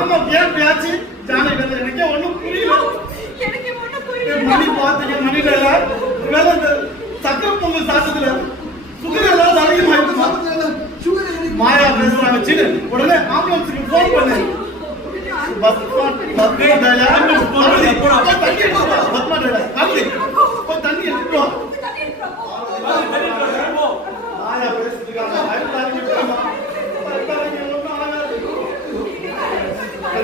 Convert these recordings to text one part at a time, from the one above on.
ஆமா ஏன் பேச்சு ஜானகி வந்து எனக்கே ஒண்ணும் புரியல. மணி பாத்தீங்க மணில வேலை இந்த சக்கரை பொங்கல் சாப்பிட்டதுல சுகர் ஏதாவது அதிகமாயிருக்குமா? மாயா பேசுறாங்க சின்ன உடனே ஆம்புலன்ஸுக்கு போன் பண்ணு. தண்ணி எடுத்துக்கோ. மாயா பேசிட்டு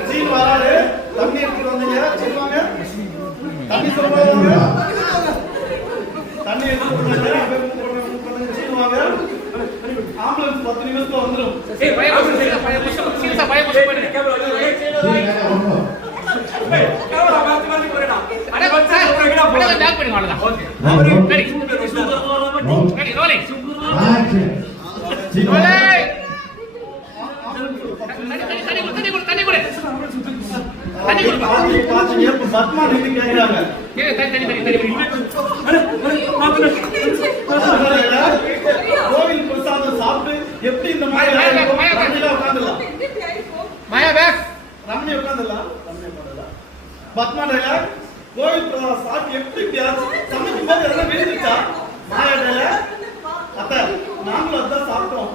சீன் வராது. தண்ணி எடுத்துட்டு வந்தீங்க சொல்லுவாங்க. தண்ணி சொல்லுவாங்க. தண்ணி எடுத்துட்டு சொல்லுவாங்க. ஆம்புலன்ஸ் 10 நிமிஷத்துல வந்துடும். கோவில் பிரசாதம் சாப்பிட்டு எப்படி இந்த மாதிரி உட்காந்துலாம் ரமணி உட்காந்துலாம் பத்மா டயலாக் கோவில் பிரசாதம் சாப்பிட்டு எப்படி சமைக்கும் போது எல்லாம் விழுந்துச்சா? மாயா டயலாக் அத்த நாங்களும் அதான் சாப்பிட்டோம்,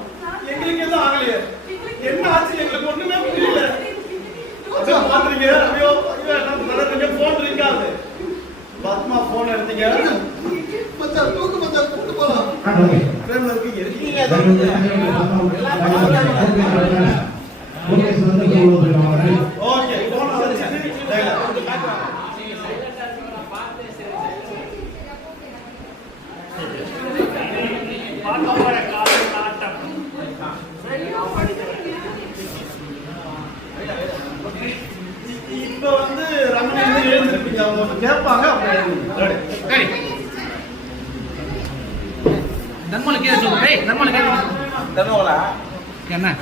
எங்களுக்கு எதுவும் ஆகலையே, என்ன ஆச்சு எங்களுக்கு ஒண்ணுமே புரியல. பாத்துறீங்க ஐயோ நம்ம நடந்துங்க போன் இருக்காது. பத்மா போன் எடுத்தீங்க மச்சான் தூக்கு மச்சான் கூட்டி போலாம். பிரேமல இருக்கு இருக்கீங்க ஓகே போன் வச்சிட்டு பாட்டோட கால காட்டம் இப்ப வந்து ரமணி எழுந்திருப்பீங்க, அவங்க கேட்பாங்க. தர்மல கேட்க சொல்லுங்க. தர்மல கேட்க தர்மோலா என்ன